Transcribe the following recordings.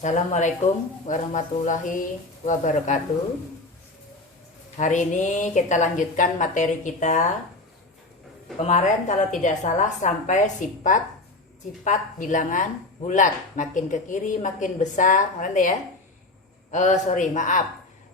Assalamualaikum warahmatullahi wabarakatuh. Hari ini kita lanjutkan materi kita. Kemarin kalau tidak salah sampai sifat bilangan bulat, makin ke kiri makin besar, ya.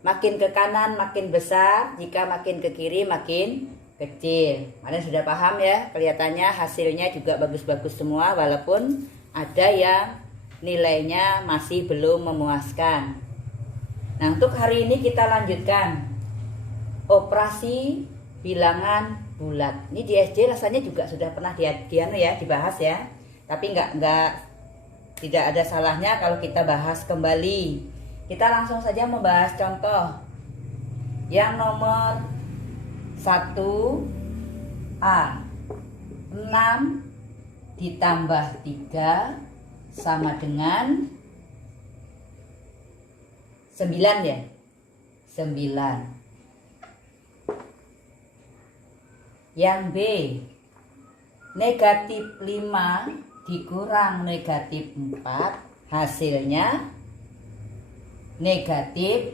Makin ke kanan makin besar, jika makin ke kiri makin kecil. Kalian sudah paham ya? Kelihatannya hasilnya juga bagus-bagus semua, walaupun ada yang nilainya masih belum memuaskan. Nah, untuk hari ini kita lanjutkan operasi bilangan bulat. Ini di SD rasanya juga sudah pernah dibahas ya. Tapi tidak ada salahnya kalau kita bahas kembali. Kita langsung saja membahas contoh yang nomor 1A. 6 ditambah 3 sama dengan 9 ya. 9. Yang B, negatif 5 dikurang negatif 4 hasilnya negatif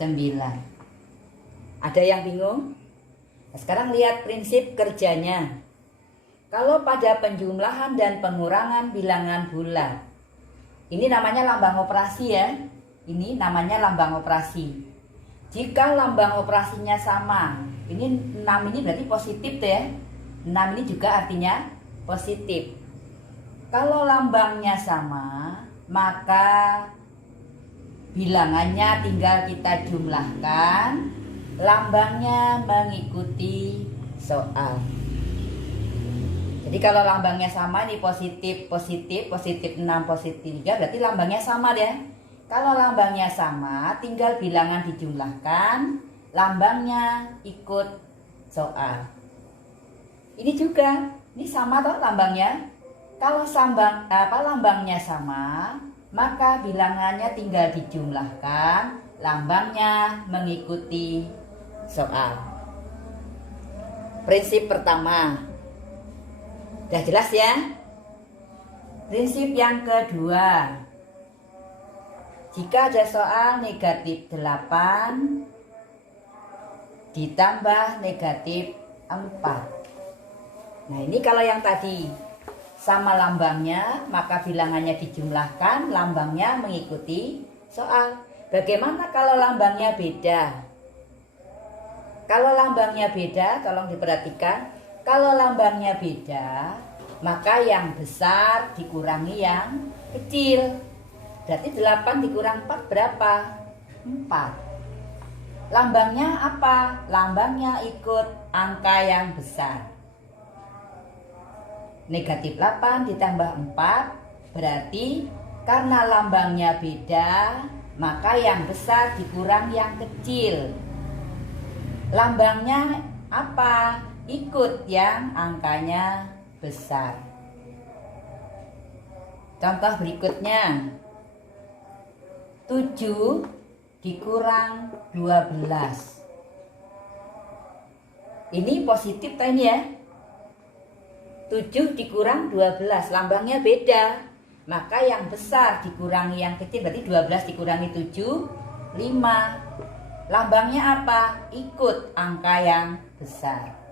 9. Ada yang bingung? Nah, sekarang lihat prinsip kerjanya. Kalau pada penjumlahan dan pengurangan bilangan bulat, ini namanya lambang operasi ya. Ini namanya lambang operasi. Jika lambang operasinya sama, ini 6 ini berarti positif tuh ya. 6 ini juga artinya positif. Kalau lambangnya sama, maka bilangannya tinggal kita jumlahkan, lambangnya mengikuti soal. Jadi kalau lambangnya sama, ini positif 6, positif 3, berarti lambangnya sama ya. Kalau lambangnya sama, tinggal bilangan dijumlahkan, lambangnya ikut soal. Ini juga, ini sama toh lambangnya. Kalau lambangnya sama, maka bilangannya tinggal dijumlahkan, lambangnya mengikuti soal. Prinsip pertama. Udah jelas ya? Prinsip yang kedua. Jika ada soal negatif 8 ditambah negatif 4. Nah, ini kalau yang tadi sama lambangnya, maka bilangannya dijumlahkan, lambangnya mengikuti soal. Bagaimana kalau lambangnya beda? Kalau lambangnya beda, tolong diperhatikan. Kalau lambangnya beda, maka yang besar dikurangi yang kecil. Berarti 8 dikurang 4 berapa? 4. Lambangnya apa? Lambangnya ikut angka yang besar. Negatif 8 ditambah 4 berarti karena lambangnya beda, maka yang besar dikurang yang kecil. Lambangnya apa? Ikut yang angkanya besar. Contoh berikutnya, 7 dikurang 12. Ini positif tadi ya. 7 dikurang 12, lambangnya beda. Maka yang besar dikurangi yang kecil, berarti 12 dikurangi 7, 5. Lambangnya apa? Ikut angka yang besar.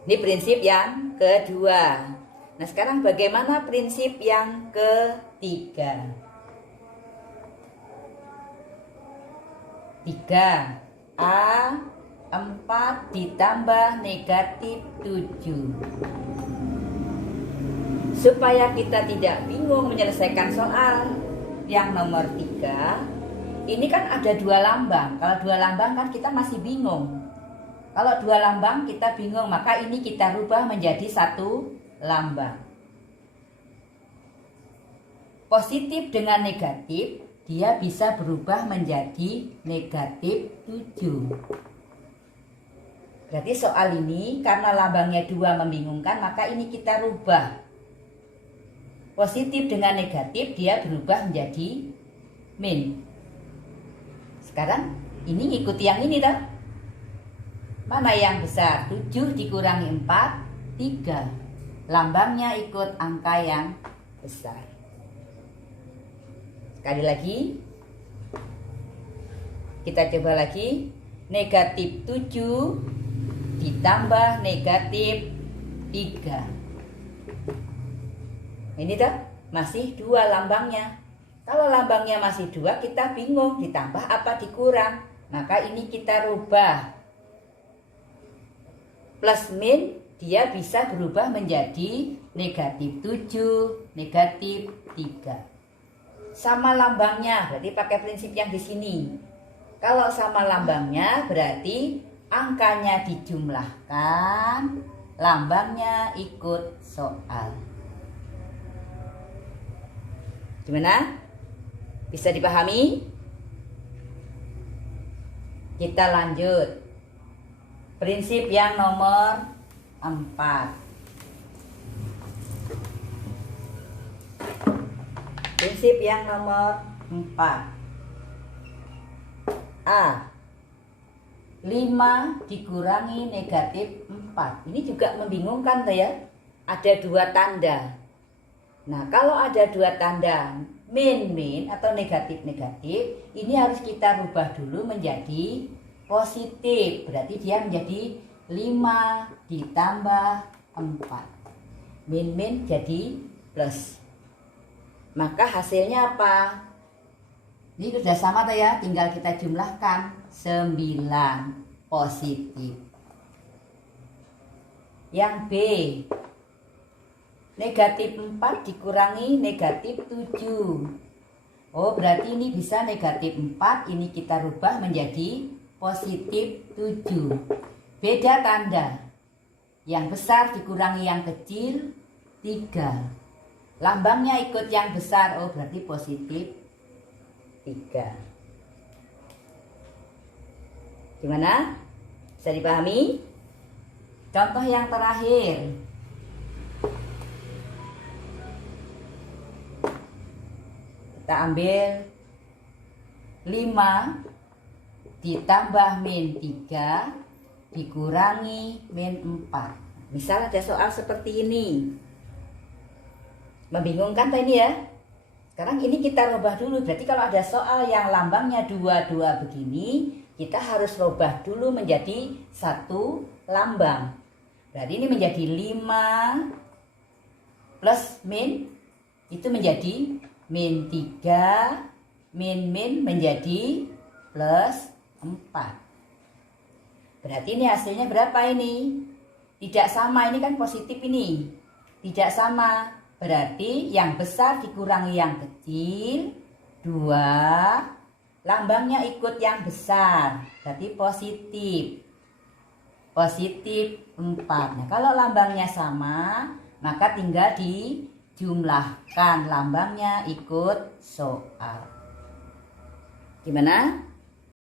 Ini prinsip yang kedua. Nah, sekarang bagaimana prinsip yang ketiga? 3A 4 ditambah negatif 7. Supaya kita tidak bingung menyelesaikan soal yang nomor 3, ini kan ada 2 lambang. Kalau 2 lambang kan kita masih bingung. Kalau 2 lambang kita bingung, maka ini kita rubah menjadi 1 lambang. Positif dengan negatif, dia bisa berubah menjadi negatif 7. Berarti soal ini karena lambangnya 2 membingungkan, maka ini kita rubah. Positif dengan negatif, dia berubah menjadi min. Sekarang ini ngikuti yang ini toh. Mana yang besar? 7 dikurangi 4, 3. lambangnya ikut angka yang besar. Sekali lagi, kita coba lagi. Negatif 7 ditambah negatif 3. Ini tuh masih 2 lambangnya. Kalau lambangnya masih 2, kita bingung ditambah apa dikurang. Maka ini kita rubah. Plus min dia bisa berubah menjadi negatif 7, negatif 3. Sama lambangnya, berarti pakai prinsip yang di sini. Kalau sama lambangnya berarti angkanya dijumlahkan, lambangnya ikut soal. Gimana? Bisa dipahami? Kita lanjut. Prinsip yang nomor 4. Prinsip yang nomor 4. A. 5 dikurangi negatif 4. Ini juga membingungkan tuh ya. Ada 2 tanda. Nah, kalau ada 2 tanda min atau negatif, ini harus kita rubah dulu menjadi positif. Berarti dia menjadi 5 ditambah 4. Min jadi plus. Maka hasilnya apa? Ini sudah sama tuh ya, tinggal kita jumlahkan 9 positif. Yang B, negatif 4 dikurangi negatif 7. Oh, berarti ini bisa negatif 4, ini kita rubah menjadi positif 7. Beda tanda. Yang besar dikurangi yang kecil 3. Lambangnya ikut yang besar, oh berarti positif 3. Gimana? Bisa dipahami? Contoh yang terakhir. Kita ambil 5 ditambah min 3 dikurangi min 4. Misal ada soal seperti ini. Membingungkan tuh ini ya. Sekarang ini kita rubah dulu. Berarti kalau ada soal yang lambangnya 2 begini, kita harus rubah dulu menjadi 1 lambang. Berarti ini menjadi 5 plus min, itu menjadi min 3, min menjadi plus 4. Berarti ini hasilnya berapa ini? Tidak sama, ini kan positif ini. Tidak sama. Berarti yang besar dikurangi yang kecil 2, lambangnya ikut yang besar, berarti positif. Positif 4. Nah, kalau lambangnya sama, maka tinggal dijumlahkan, lambangnya ikut soal. Gimana?